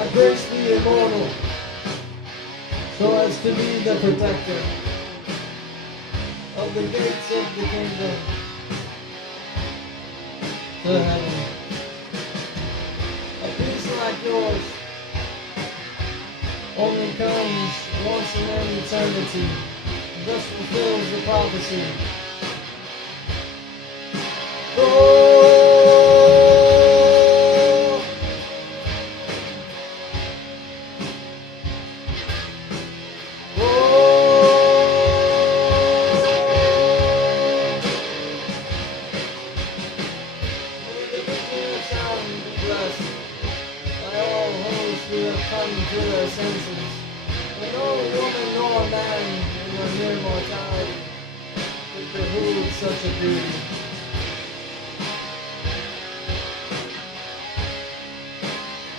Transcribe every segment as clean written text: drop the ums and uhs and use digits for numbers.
I grace the immortal, so as to be the protector of the gates of the kingdom to heaven. A peace like yours only comes once in an eternity, thus fulfills the prophecy. To their senses, but no woman nor man in their mere mortality could behoove such a beauty.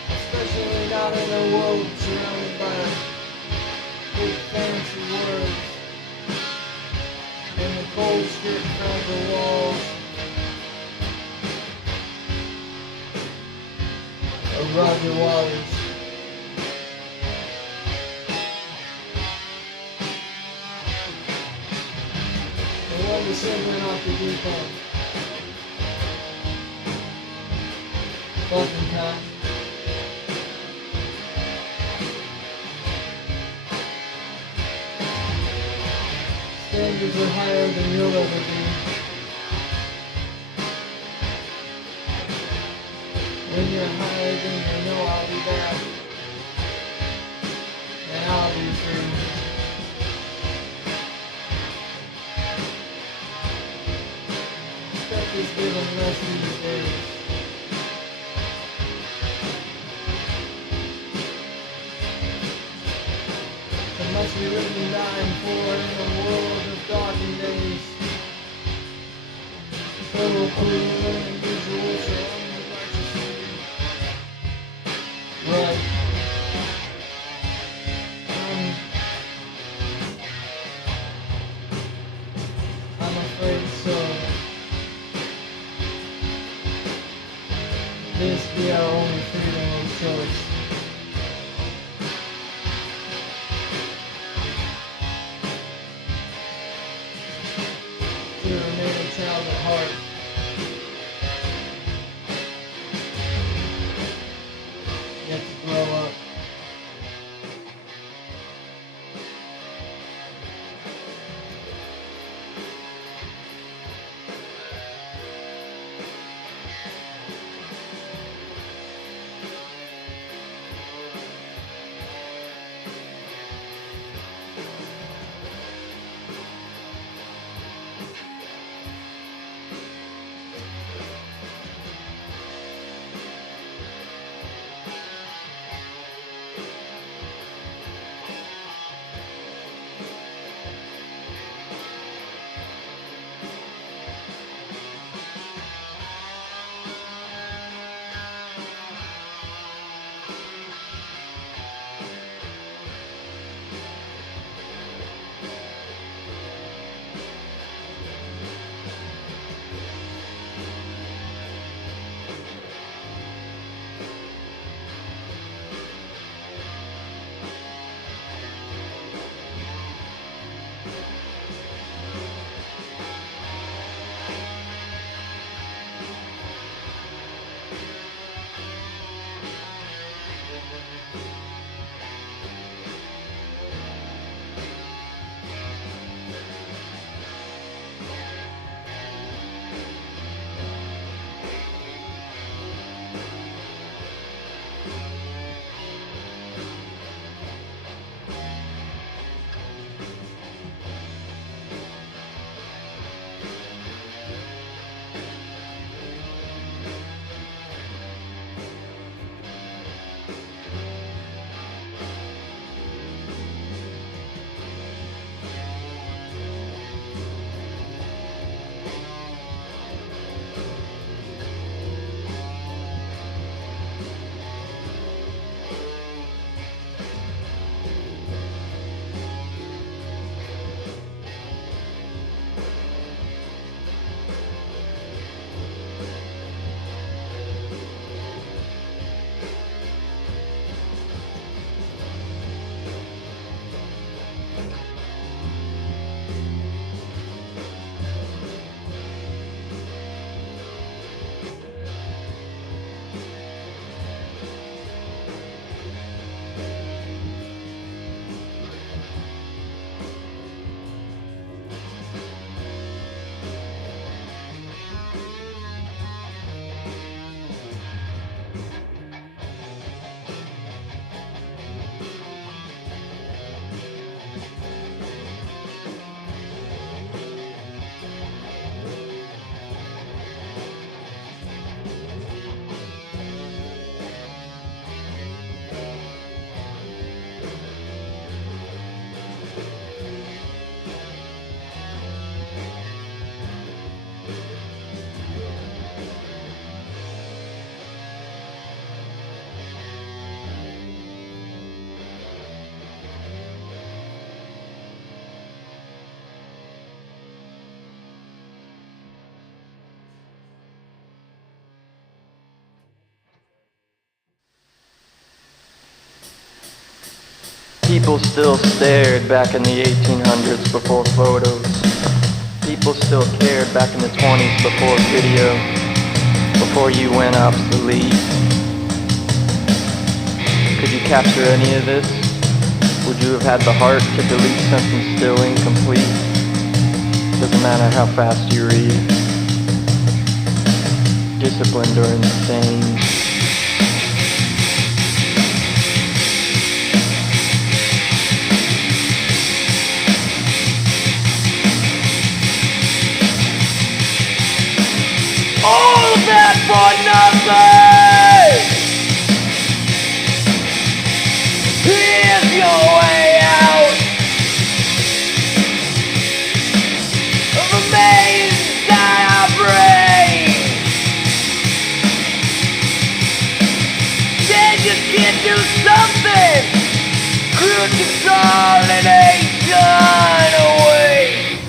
Especially not in a world surrounded by big fancy words and the cold strip front walls of Roger Waters. Simply off the deep end. Fucking time. Standards are higher than you'll ever be. When you're higher than you know I'll be back. And I'll be free. Stuff is getting less these days. So much we live and dying for in a world of darkened days. So cruel and visual, so unrighteous. But I'm afraid so. This be our only freedom of choice. To remain a child at heart. Yet to grow up. People still stared back in the 1800s before photos. People still cared back in the 20s before video, before you went obsolete. Could you capture any of this? Would you have had the heart to delete something still incomplete? Doesn't matter how fast you read. Disciplined or insane. All of that for nothing. Here's your way out of the maze that I break. Then you can do something. Crude consolidation away.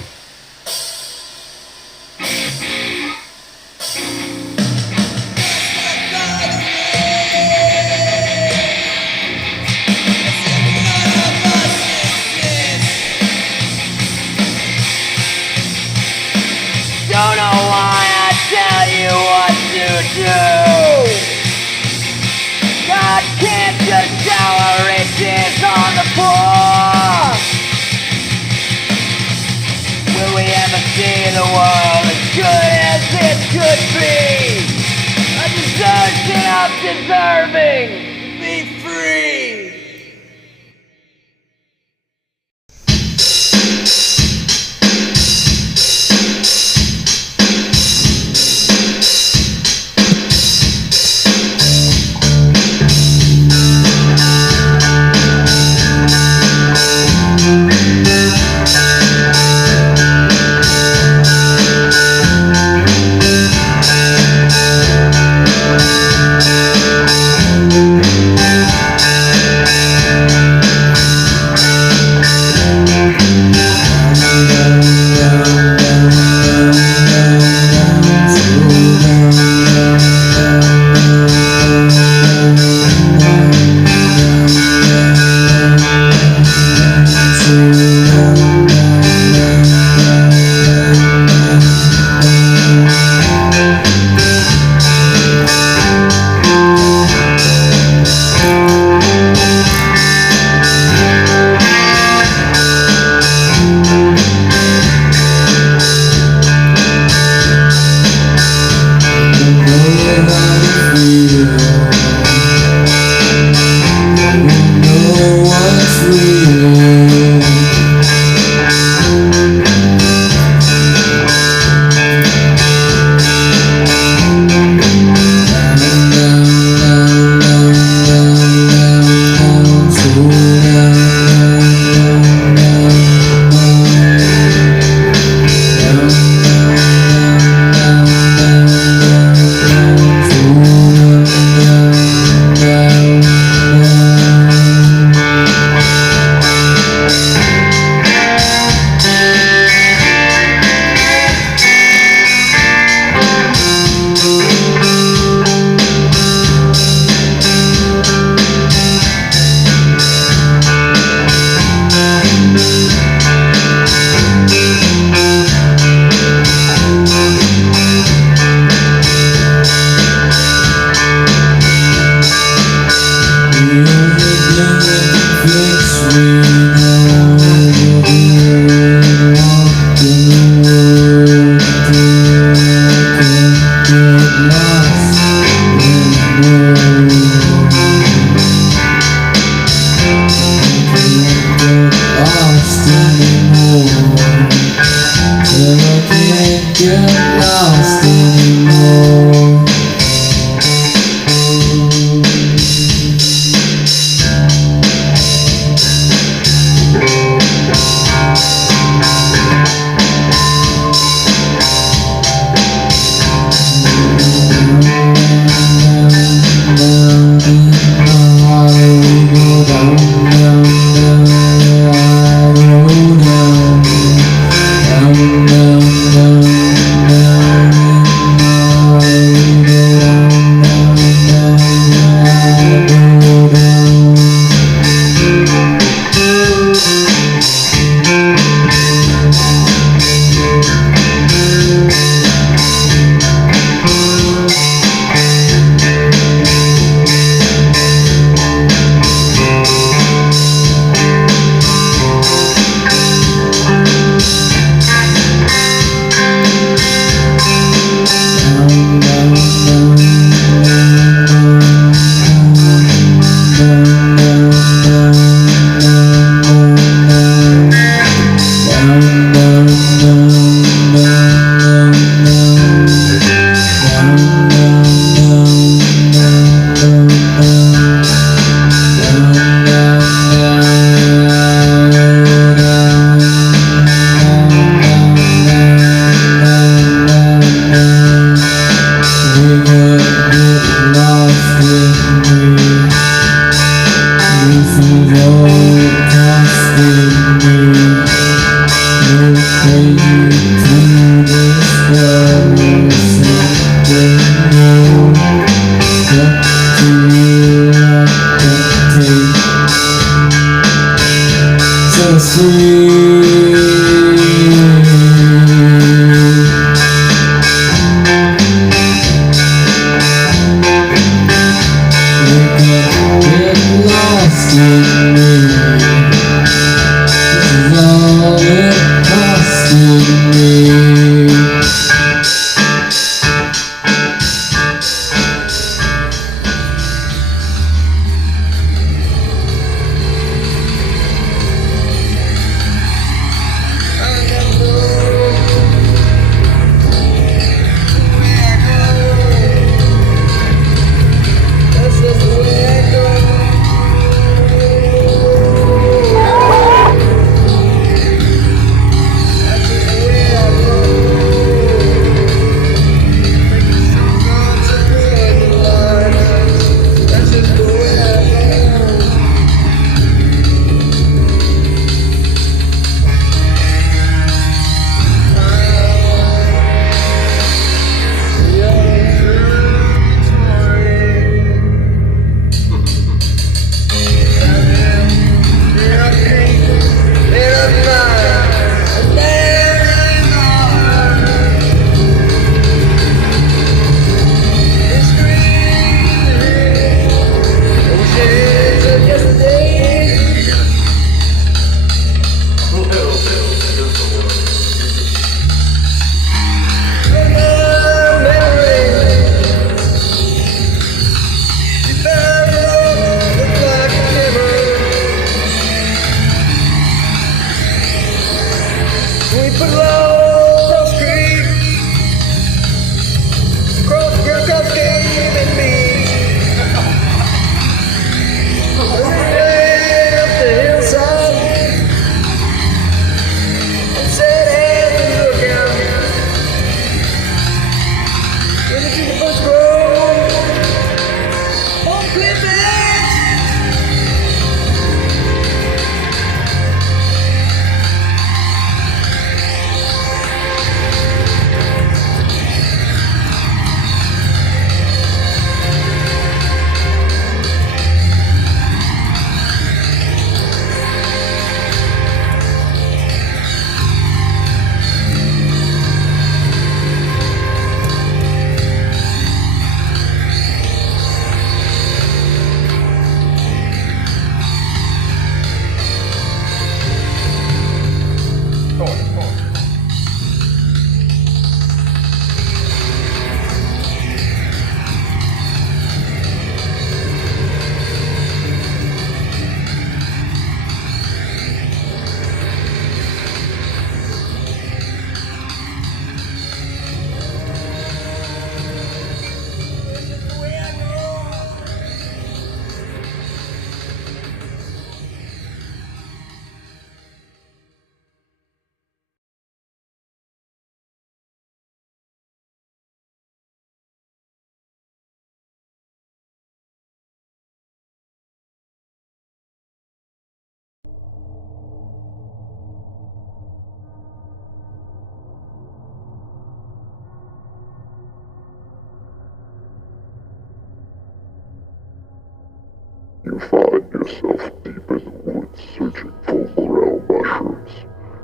You find yourself deep in the woods searching for morel mushrooms,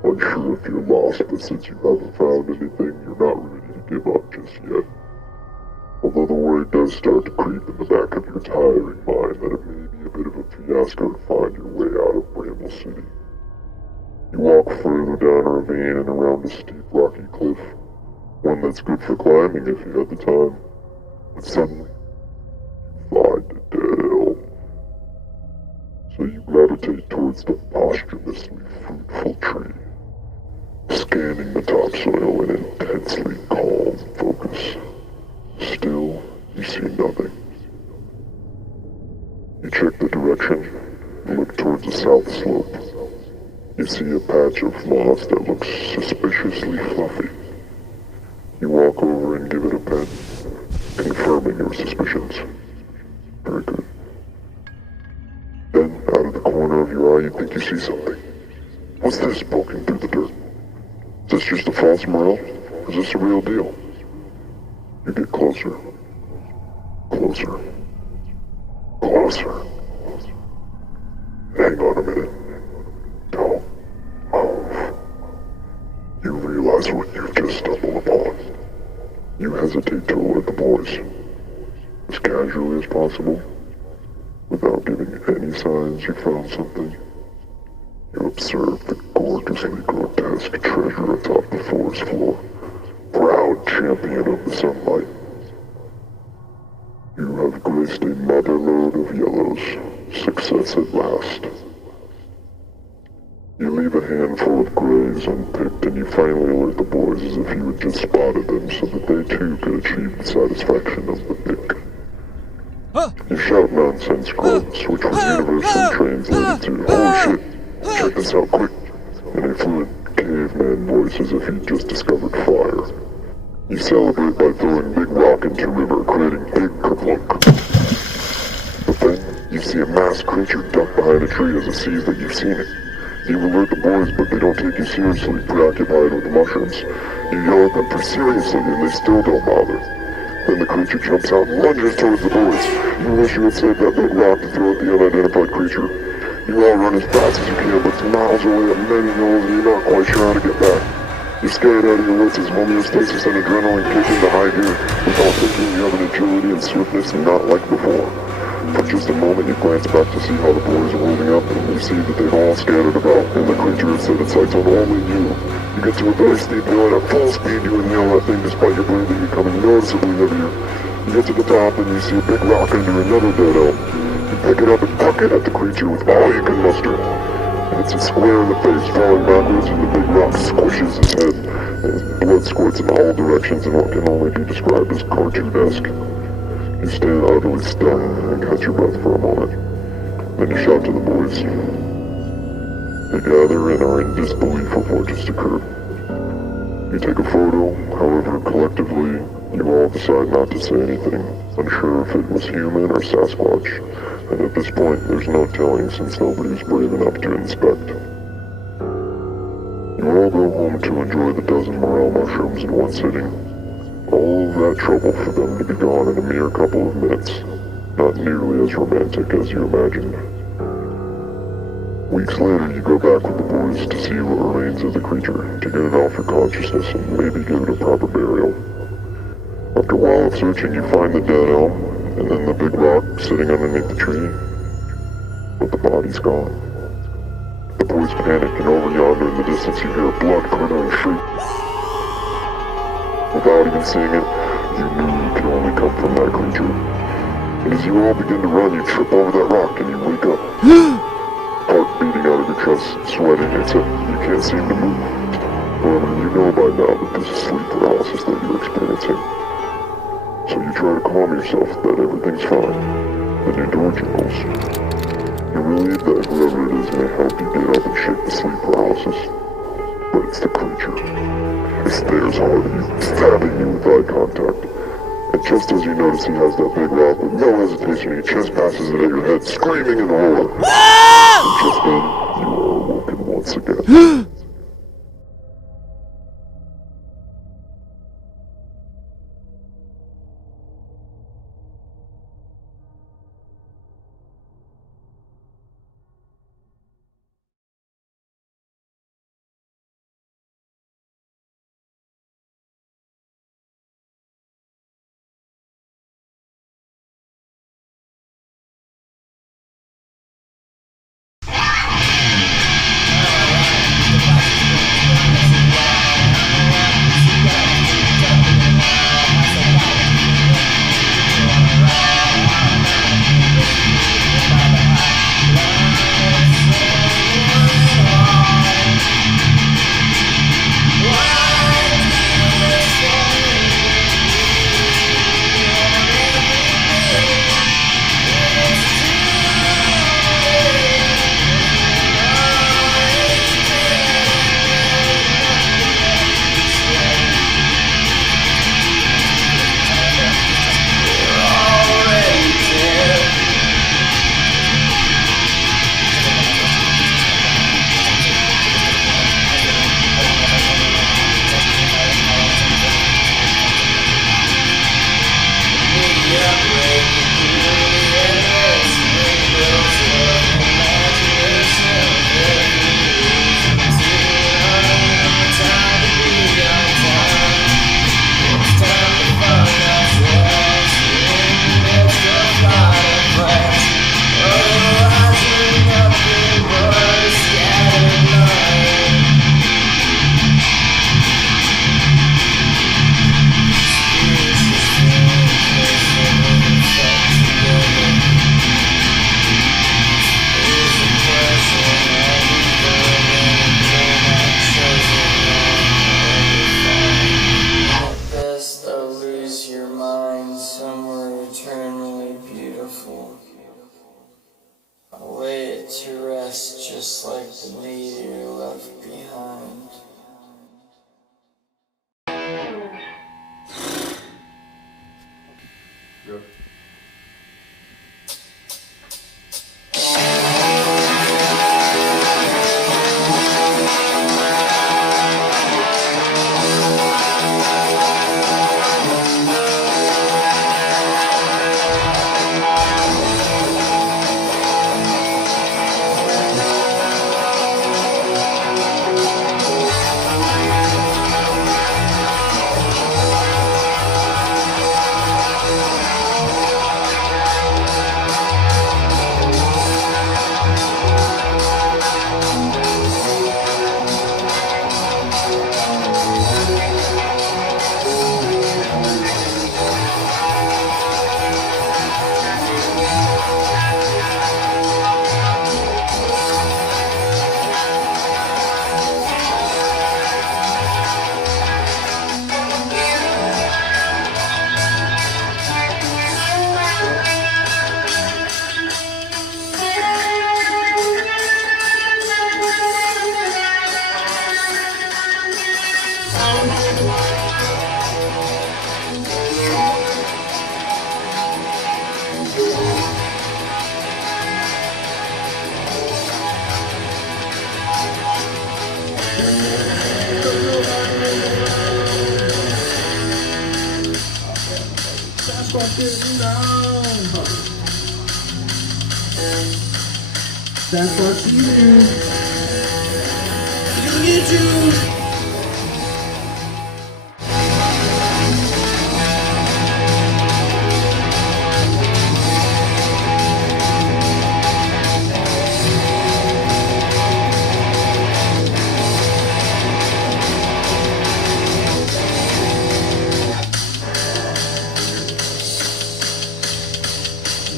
unsure if you're lost, but since you haven't found anything, you're not ready to give up just yet. Although the worry does start to creep in the back of your tiring mind that it may be a bit of a fiasco to find your way out of Bramble City. You walk further down a ravine and around a steep rocky cliff, one that's good for climbing if you had the time, but suddenly, you find a dead elm. So you gravitate towards the posthumously fruitful tree, scanning the topsoil in intensely calm focus. Still, you see nothing. You check the direction and look towards the south slope. You see a patch of moss that looks suspiciously fluffy. You walk over and give it a pet, confirming your suspicions. Very good. Then, out of the corner of your eye, you think you see something. What's this poking through the dirt? Is this just a false morel? Or is this a real deal? You get closer. Closer. Closer. Hang on a minute. Don't move. You realize what you've just stumbled upon. You hesitate to alert the boys, as casually as possible, without giving any signs you found something. You observe the gorgeously grotesque treasure atop the forest floor, proud champion of the sunlight. You have graced a motherlode of yellows. Success at last. You leave a handful of grays unpicked and you finally alert the boys as if you had just spotted them so that they too could achieve the satisfaction of the pick. You shout nonsense grunts, which was universally translated to, "Oh shit, check this out quick," in a fluent caveman voice as if you'd just discovered fire. You celebrate by throwing big rock into river, creating big kerplunk. But then, you see a masked creature duck behind a tree as it sees that you've seen it. You alert the boys, but they don't take you seriously, preoccupied with the mushrooms. You yell at them for seriously, and they still don't bother. Then the creature jumps out and lunges towards the boys. You wish you had saved that big rock to throw at the unidentified creature. You all run as fast as you can, but it's miles away at many hills, and you're not quite sure how to get back. You're scared out of your wits as homeostasis and adrenaline kick into high gear, without thinking you have an agility and swiftness not like before. For just a moment you glance back to see how the boys are holding up, and you see that they've all scattered about, and the creature has set its sights on only you. You get to a very steep hill, and at full speed you inhale that thing despite your breathing becoming noticeably heavier. You get to the top, and you see a big rock under another dead elm. You pick it up and puck it at the creature with all you can muster. It hits it square in the face, falling backwards, and the big rock squishes his head, and his blood squirts in all directions in what can only be described as cartoon-esque. You stand utterly stunned and catch your breath for a moment. Then you shout to the boys. They gather and are in disbelief of what just occurred. You take a photo, however, collectively, you all decide not to say anything, unsure if it was human or Sasquatch, and at this point there's no telling since nobody was brave enough to inspect. You all go home to enjoy the dozen morel mushrooms in one sitting. All of that trouble for them to be gone in a mere couple of minutes. Not nearly as romantic as you imagined. Weeks later, you go back with the boys to see what remains of the creature, to get it off your consciousness and maybe give it a proper burial. After a while of searching, you find the dead elm, and then the big rock sitting underneath the tree. But the body's gone. The boys panic, and over yonder in the distance you hear a blood-curdling shriek. Without even seeing it, you knew it could only come from that creature. And as you all begin to run, you trip over that rock and you wake up. Heart beating out of your chest, sweating, except you can't seem to move. However, you know by now that this is sleep paralysis that you're experiencing. So you try to calm yourself that everything's fine. Then your door jingles. You're relieved that whoever it is may help you get up and shake the sleep paralysis. But it's the creature. It stares hard at you, stabbing you with eye contact. And just as you notice he has that big rock, with no hesitation he trespasses it at your head, screaming in horror. And just then, you are awoken once again. lose your mind somewhere eternally beautiful. I'll lay it to rest just like the meteor left behind. Yep. That's what she do. She's gonna get you.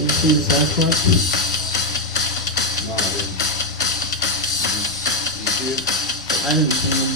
You see the Sasquatch? No, I didn't. You see it? I didn't see him.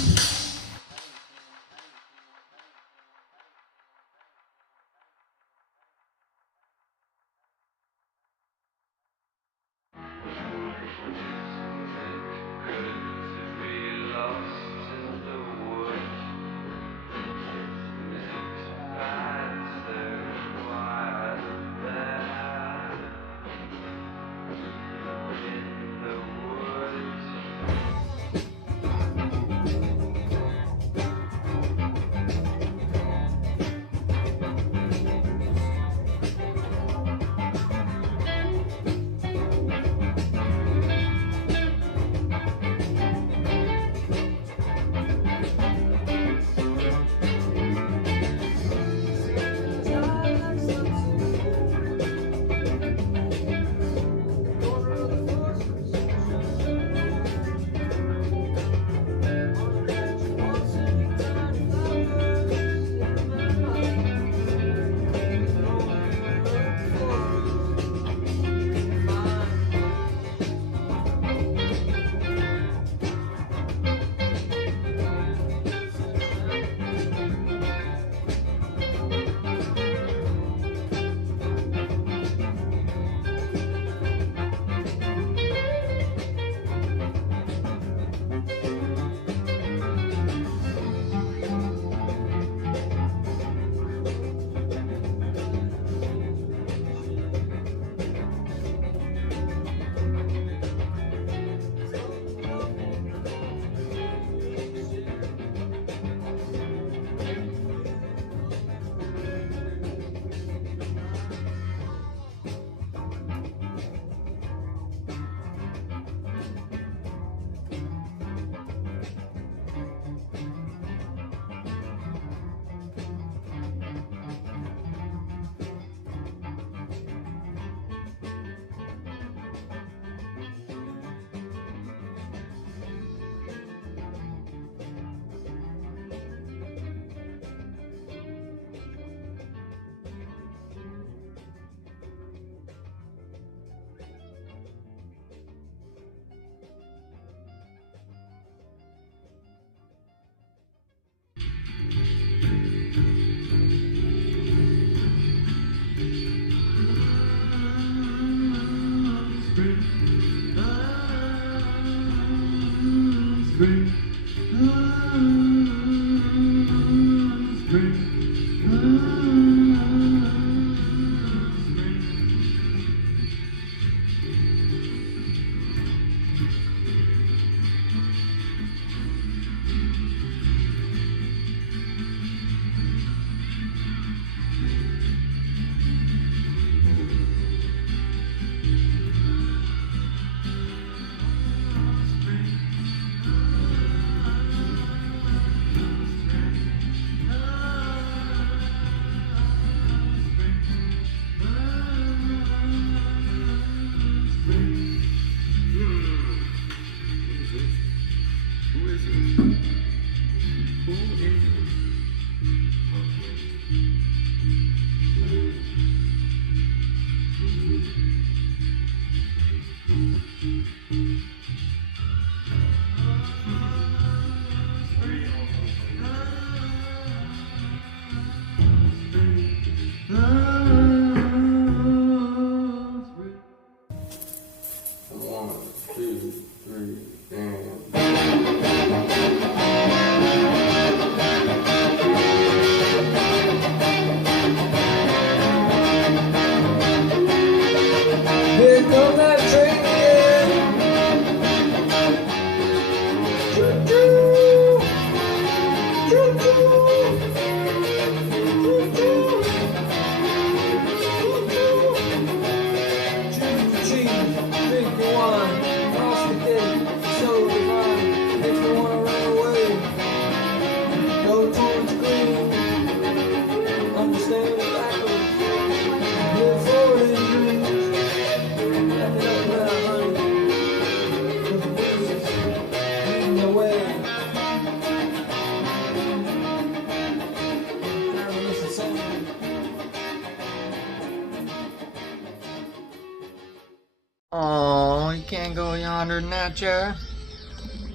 Oh, you can't go yonder in that chair.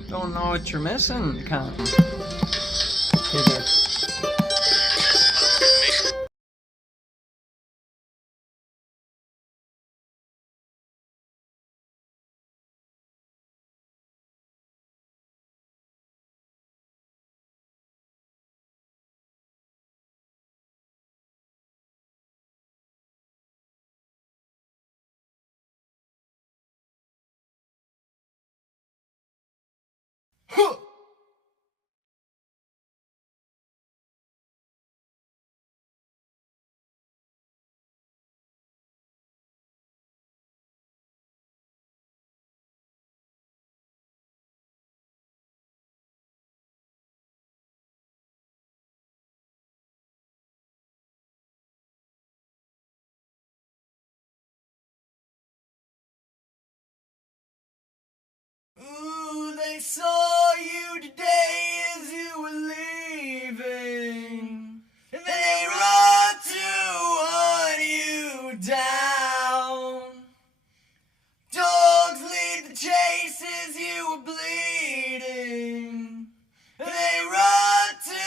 Don't know what you're missing, cunt. Hey there. Ooh, they saw you today as you were leaving. And they run to hunt you down. Dogs lead the chase as you were bleeding. And they run to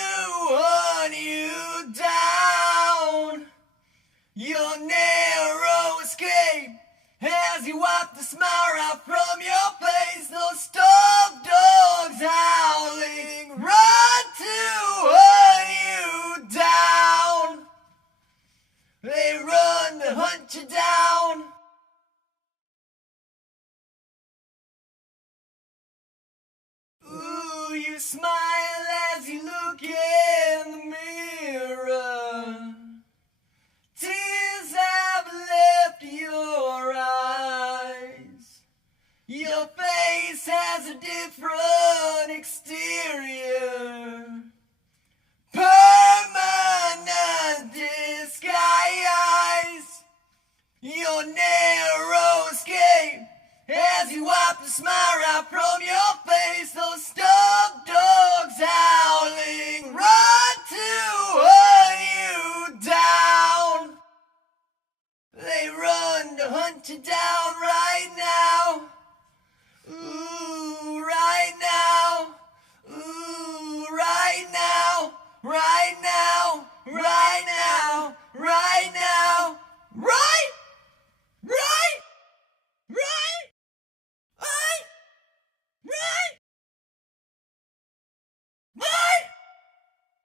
hunt you down. Your narrow escape as you wipe the smile right from your face. Those starved dogs howling run to hunt you down. They run to hunt you down. Ooh, you smile as you look in the mirror. Tears have left your eyes. Your face has a different exterior. Permanent disguise. Your narrow escape as you wipe the smile right from your face. Those stuffed dogs howling run to hunt you down. They run to hunt you down.